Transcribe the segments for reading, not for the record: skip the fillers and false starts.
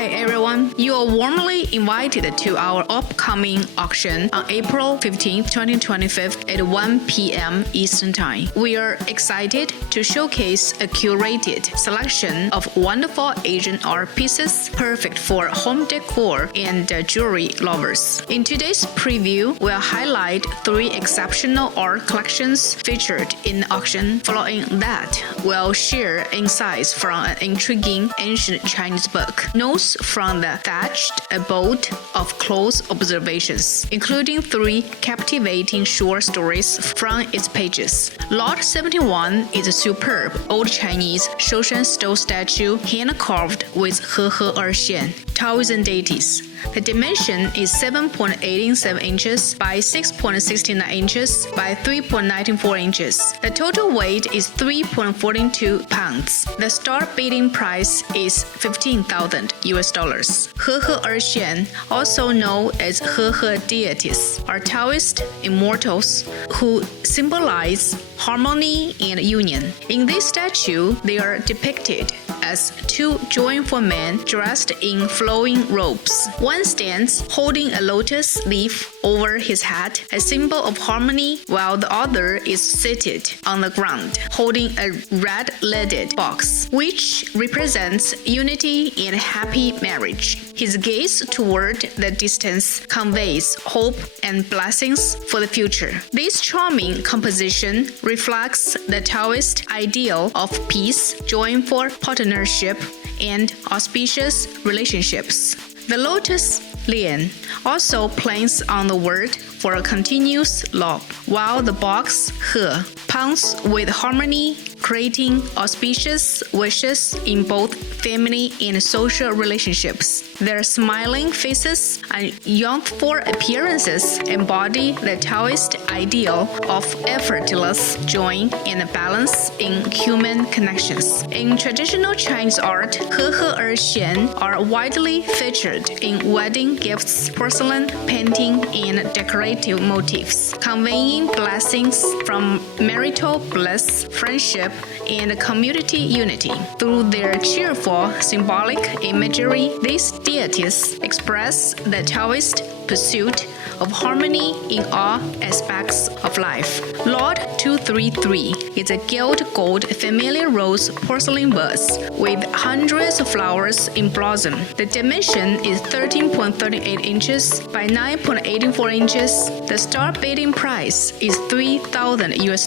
Hi everyone, you are warmly invited to our upcoming auction on April 15, 2025 at 1 p.m. Eastern Time. We are excited to showcase a curated selection of wonderful Asian art pieces perfect for home decor and jewelry lovers. In today's preview, we'll highlight 3 exceptional art collections featured in the auction. Following that, we'll share insights from an intriguing ancient Chinese book, notes from the Thatched Abode of close observations, including 3 captivating short stories from its pages. Lot 71 is a superb old Chinese Shoshan stone statue hand-carved with He Erxian, Taoism deities. The dimension is 7.187 inches by 6.69 inches by 3.94 inches. The total weight is 3.42 pounds. The start bidding price is $15,000 US. He Erxian, also known as He deities, are Taoist immortals who symbolize harmony and union. In this statue, they are depicted as 2 joyful men dressed in flowing robes. One stands holding a lotus leaf over his head, a symbol of harmony, while the other is seated on the ground, holding a red-leaded box, which represents unity and happy marriage. His gaze toward the distance conveys hope and blessings for the future. This charming composition reflects the Taoist ideal of peace, joyful partnership, and auspicious relationships. The lotus lian also plays on the word for a continuous love, while the box He puns with harmony, creating auspicious wishes in both family and social relationships. Their smiling faces and youthful appearances embody the Taoist ideal of effortless joy and balance in human connections. In traditional Chinese art, He Erxian are widely featured in wedding gifts, porcelain, painting, and decorative motifs, conveying blessings from marital bliss, friendship, and community unity. Through their cheerful symbolic imagery, these deities express the Taoist pursuit of harmony in all aspects of life. Lot 233 is a gilt gold familiar rose porcelain vase with hundreds of flowers in blossom. The dimension is 13.38 inches by 9.84 inches. The start bidding price is $3,000 US.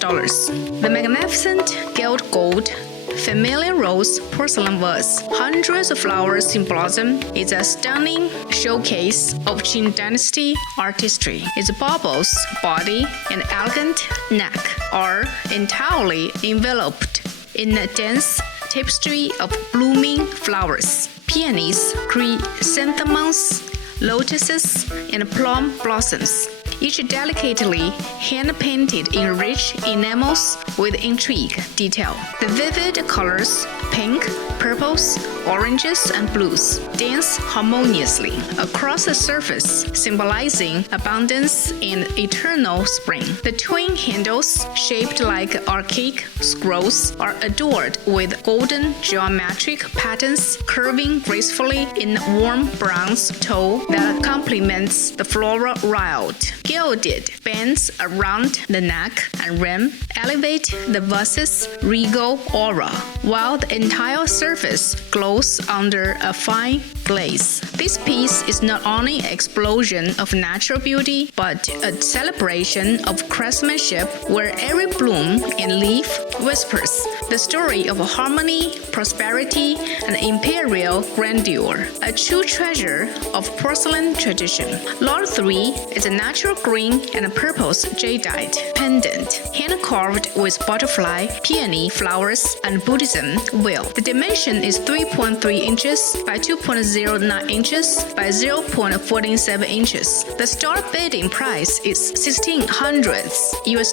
The magnificent gilt gold familiar rose porcelain vase, hundreds of flowers in blossom, is a stunning showcase of Qing Dynasty artistry. Its baubles, body, and elegant neck are entirely enveloped in a dense tapestry of blooming flowers, peonies, chrysanthemums, lotuses, and plum blossoms, each delicately hand-painted in rich enamels with intrigue detail. The vivid colors, pink, purples, oranges, and blues, dance harmoniously across the surface, symbolizing abundance and eternal spring. The twin handles, shaped like archaic scrolls, are adored with golden geometric patterns curving gracefully in warm bronze toe that complements the floral riot. Gilded bands around the neck and rim elevate the vase's regal aura, while the entire surface glows under a fine glaze. This piece is not only an explosion of natural beauty, but a celebration of craftsmanship where every bloom and leaf whispers the story of harmony, prosperity, and imperial grandeur, a true treasure of porcelain tradition. Lot 3 is a natural green and purple jadeite pendant, hand-carved with butterfly, peony flowers, and Buddhism wheel. The dimension is 3.3 inches by 2.09 inches by 0.47 inches. The start bidding price is $1,600 US.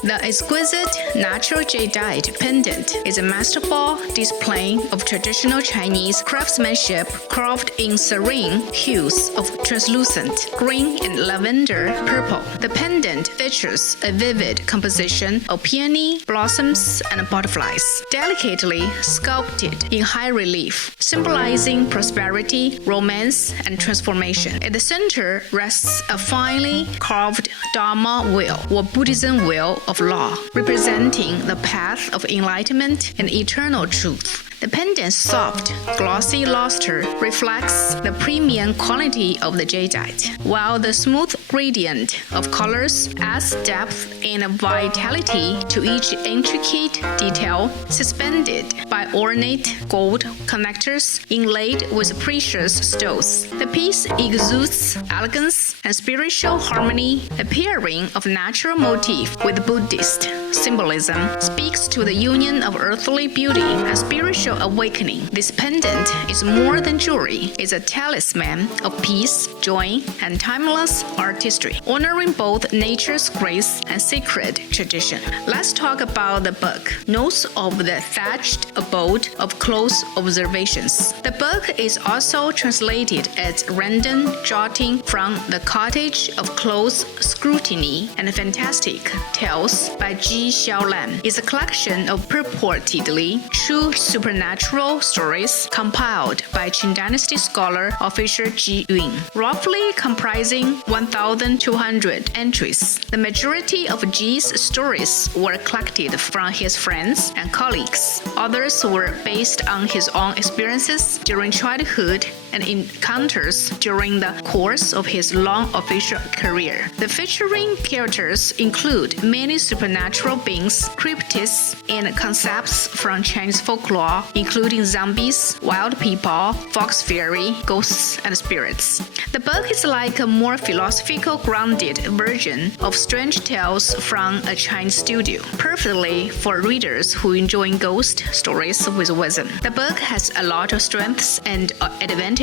The exquisite natural jadeite pendant is a masterful display of traditional Chinese craftsmanship carved in serene hues of translucent green and lavender purple. The pendant features a vivid composition of peony, blossoms, and butterflies, delicately sculpted in high relief, symbolizing prosperity clarity, romance, and transformation. At the center rests a finely carved Dharma wheel, or Buddhism wheel of law, representing the path of enlightenment and eternal truth. The pendant's soft, glossy luster reflects the premium quality of the jadeite, while the smooth gradient of colors adds depth and vitality to each intricate detail, suspended by ornate gold connectors inlaid with precious stones. The piece exudes elegance and spiritual harmony, a pairing of natural motif with Buddhist symbolism speaks to the union of earthly beauty and spiritual awakening. This pendant is more than jewelry. It's a talisman of peace, joy, and timeless artistry, honoring both nature's grace and sacred tradition. Let's talk about the book. Notes of the Thatched Abode of Close Observations. The book is also translated as Random Jotting from the Cottage of Close Scrutiny and Fantastic Tales by G. Xiaolan. It's a collection of purportedly true supernatural stories compiled by Qing Dynasty scholar officer Ji Yun, roughly comprising 1,200 entries. The majority of Ji's stories were collected from his friends and colleagues. Others were based on his own experiences during childhood and encounters during the course of his long official career. The featuring characters include many supernatural beings, cryptids, and concepts from Chinese folklore, including zombies, wild people, fox fairy, ghosts, and spirits. The book is like a more philosophical grounded version of Strange Tales from a Chinese studio, perfectly for readers who enjoy ghost stories with wisdom. The book has a lot of strengths and advantages.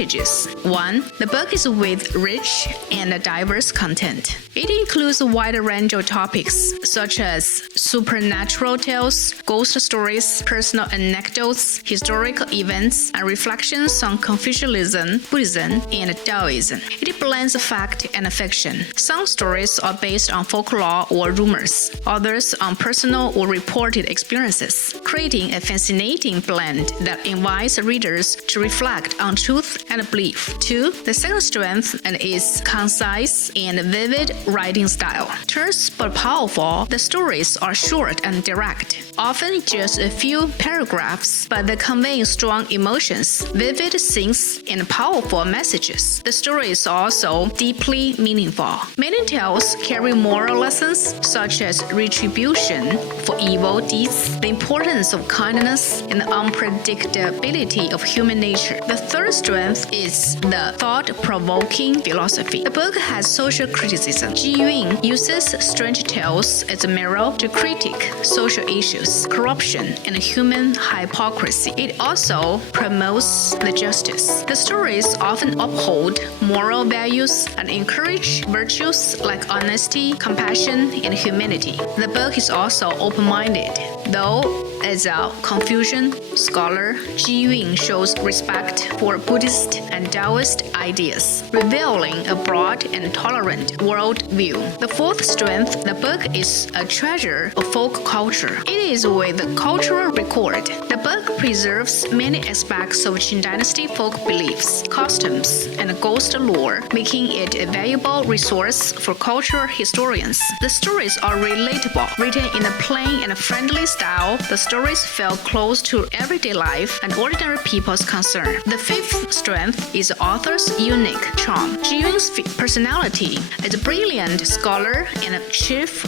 1. The book is with rich and diverse content. It includes a wide range of topics such as supernatural tales, ghost stories, personal anecdotes, historical events, and reflections on Confucianism, Buddhism, and Taoism. It blends fact and fiction. Some stories are based on folklore or rumors, others on personal or reported experiences, creating a fascinating blend that invites readers to reflect on truth and belief. 2. The second strength is concise and vivid writing style. Terse but powerful, the stories are short and direct, often just a few paragraphs, but they convey strong emotions, vivid scenes, and powerful messages. The story is also deeply meaningful. Many tales carry moral lessons such as retribution for evil deeds, the importance of kindness, and the unpredictability of human nature. The third strength is the thought-provoking philosophy. The book has social criticism. Ji Yun uses Strange Tales as a mirror to critique social issues, corruption, and human hypocrisy. It also promotes the justice. The stories often uphold moral values and encourage virtues like honesty, compassion, and humanity. The book is also open-minded, though as a Confucian scholar, Ji Yun shows respect for Buddhist and Taoist ideas, revealing a broad and tolerant worldview. The fourth strength, the book is a treasure of folk culture. It is with a cultural record. The book preserves many aspects of Qing Dynasty folk beliefs, customs, and ghost lore, making it a valuable resource for cultural historians. The stories are relatable, written in a plain and friendly style. The stories feel close to everyday life and ordinary people's concern. The fifth strength is the author's unique charm. Ji Yun's personality as a brilliant scholar and a chief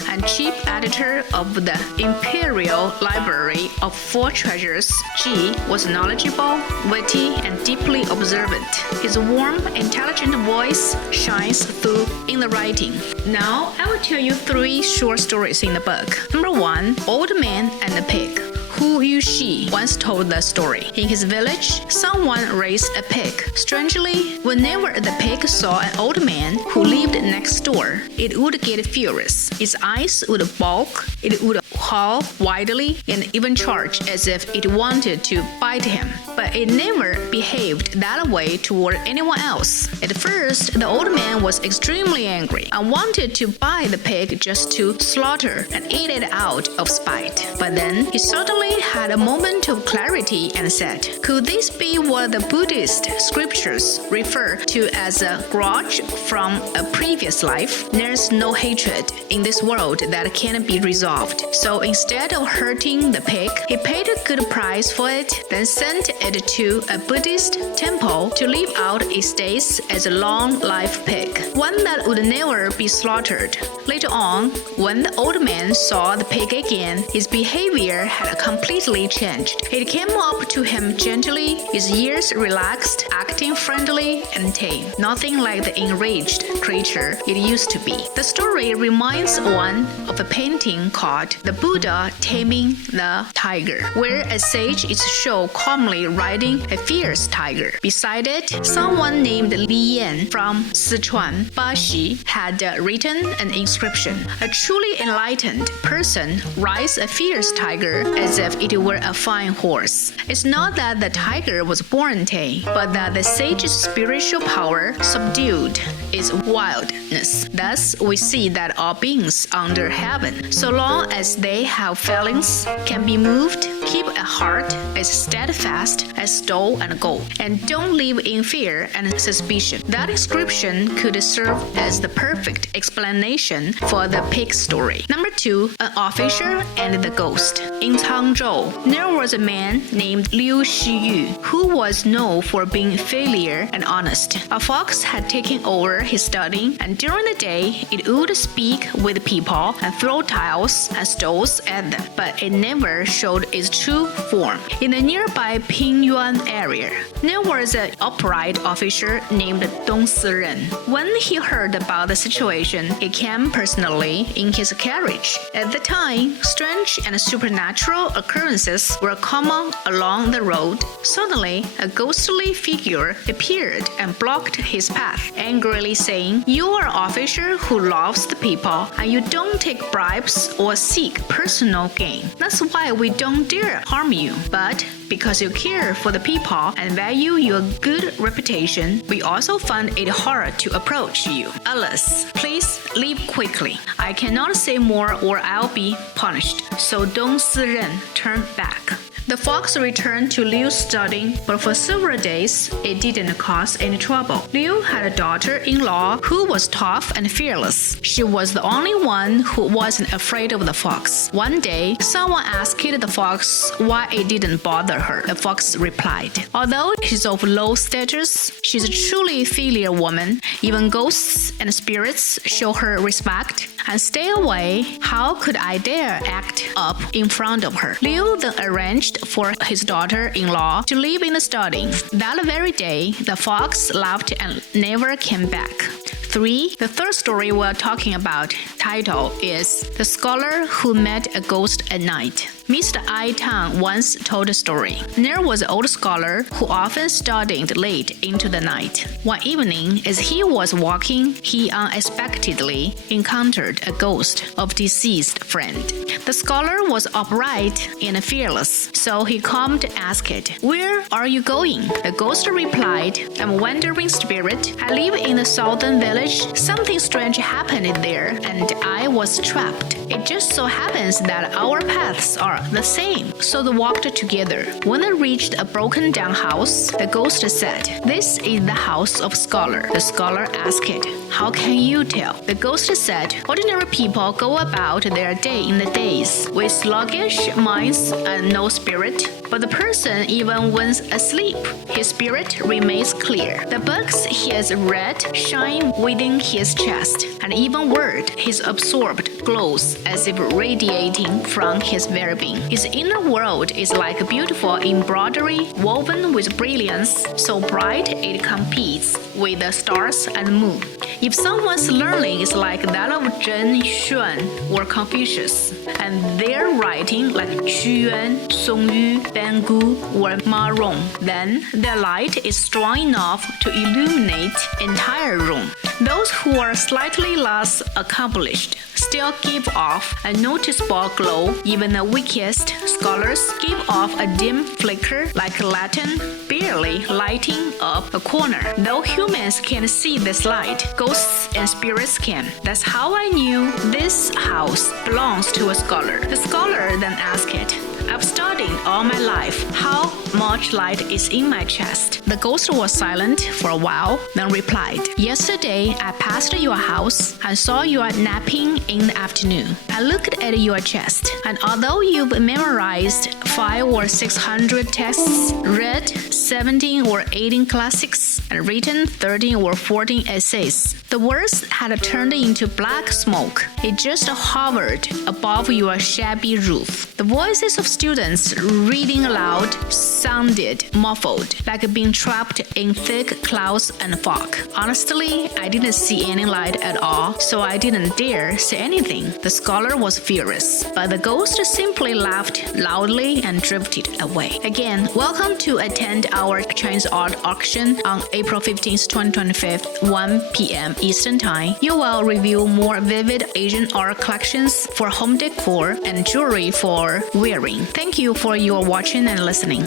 editor of the Imperial Library of Four Treasures, Ji was knowledgeable, witty, and deeply observant. His warm, intelligent voice shines through in the writing. Now, I will tell you 3 short stories in the book. Number 1, Old Man and the Pig. Hu Yuxi once told the story. In his village, someone raised a pig. Strangely, whenever the pig saw an old man who lived next door, it would get furious. Its eyes would bulk, it would call widely, and even charged as if it wanted to bite him. But it never behaved that way toward anyone else. At first, the old man was extremely angry and wanted to buy the pig just to slaughter and eat it out of spite. But then he suddenly had a moment of clarity and said, "Could this be what the Buddhist scriptures refer to as a grudge from a previous life? There's no hatred in this world that can be resolved." So instead of hurting the pig, he paid a good price for it, then sent it to a Buddhist temple to live out its days as a long-life pig, one that would never be slaughtered. Later on, when the old man saw the pig again, his behavior had completely changed. It came up to him gently, his ears relaxed, acting friendly and tame, nothing like the enraged creature it used to be. The story reminds one of a painting called The Buddha Taming the Tiger, where a sage is shown calmly riding a fierce tiger. Beside it, someone named Li Yan from Sichuan, Bashi, had written an inscription. A truly enlightened person rides a fierce tiger as if it were a fine horse. It's not that the tiger was born tame, but that the sage's spiritual power subdued its wildness. Thus, we see that all beings under heaven, so long as they have feelings, can be moved, keep a heart as steadfast as stone and gold, and don't live in fear and suspicion. That inscription could serve as the perfect explanation for the pig story. Number 2, an officer and the ghost. In Changzhou, there was a man named Liu Xiyu who was known for being failure and honest. A fox had taken over his study, and during the day it would speak with people and throw tiles and stones at them, but it never showed its true form. In the nearby Pingyuan area, there was an upright officer named Dong Siren. When he heard about the situation, he came personally in his carriage. At the time, strange and supernatural occurrences were common along the road. Suddenly, a ghostly figure appeared and blocked his path, angrily saying, "You are an officer who loves the people, and you don't take bribes or seek personal gain. That's why we don't dare harm you. But because you care for the people and value your good reputation, we also find it hard to approach you. Alas, please leave quickly. I cannot say more or I'll be punished." So Dong Siren turned back. The fox returned to Liu's study, but for several days, it didn't cause any trouble. Liu had a daughter-in-law who was tough and fearless. She was the only one who wasn't afraid of the fox. One day, someone asked the fox why it didn't bother her. The fox replied, "Although she's of low status, she's a truly filial woman. Even ghosts and spirits show her respect and stay away. How could I dare act up in front of her?" Liu then arranged for his daughter-in-law to live in the study. That very day, the fox left and never came back. 3. The third story we're talking about, title is The Scholar Who Met a Ghost at Night. Mr. I Tang once told a story. There was an old scholar who often studied late into the night. One evening, as he was walking, he unexpectedly encountered a ghost of deceased friend. The scholar was upright and fearless, so he calmly asked, "Where are you going?" The ghost replied, "I'm a wandering spirit. I live in the southern village. Something strange happened there, and I was trapped. It just so happens that our paths are the same." So they walked together. When they reached a broken-down house, the ghost said, "This is the house of scholar." The scholar asked, "How can you tell?" The ghost said, "Ordinary people go about their day in the days with sluggish minds and no spirit. But the person, even when asleep, his spirit remains clear. The books he has read shine within his chest, and even word his absorbed glows as if radiating from his very being. His inner world is like a beautiful embroidery woven with brilliance, so bright it competes with the stars and moon. If someone's learning is like that of Zheng Xuan or Confucius, and their writing like Qu Yuan, Song Yu, bamboo or maroon. Then their light is strong enough to illuminate entire room. Those who are slightly less accomplished still give off a noticeable glow. Even the weakest scholars give off a dim flicker like a lantern barely lighting up a corner. Though humans can't see this light, ghosts and spirits can. That's how I knew this house belongs to a scholar. The scholar then asked it, I've studied all my life. How much light is in my chest? The ghost was silent for a while, then replied, Yesterday I passed your house and saw you napping in the afternoon. I looked at your chest, and although you've memorized 500 or 600 texts, read 17 or 18 classics, and written 13 or 14 essays, the words had turned into black smoke. It just hovered above your shabby roof. The voices of students reading aloud sounded muffled, like being trapped in thick clouds and fog. Honestly, I didn't see any light at all, so I didn't dare say anything. The scholar was furious, but the ghost simply laughed loudly and drifted away. Again, welcome to attend our Chinese art auction on April 15th, 2025, 1 p.m. Eastern Time. You will review more vivid Asian art collections for home decor and jewelry for wearing. Thank you for your watching and listening.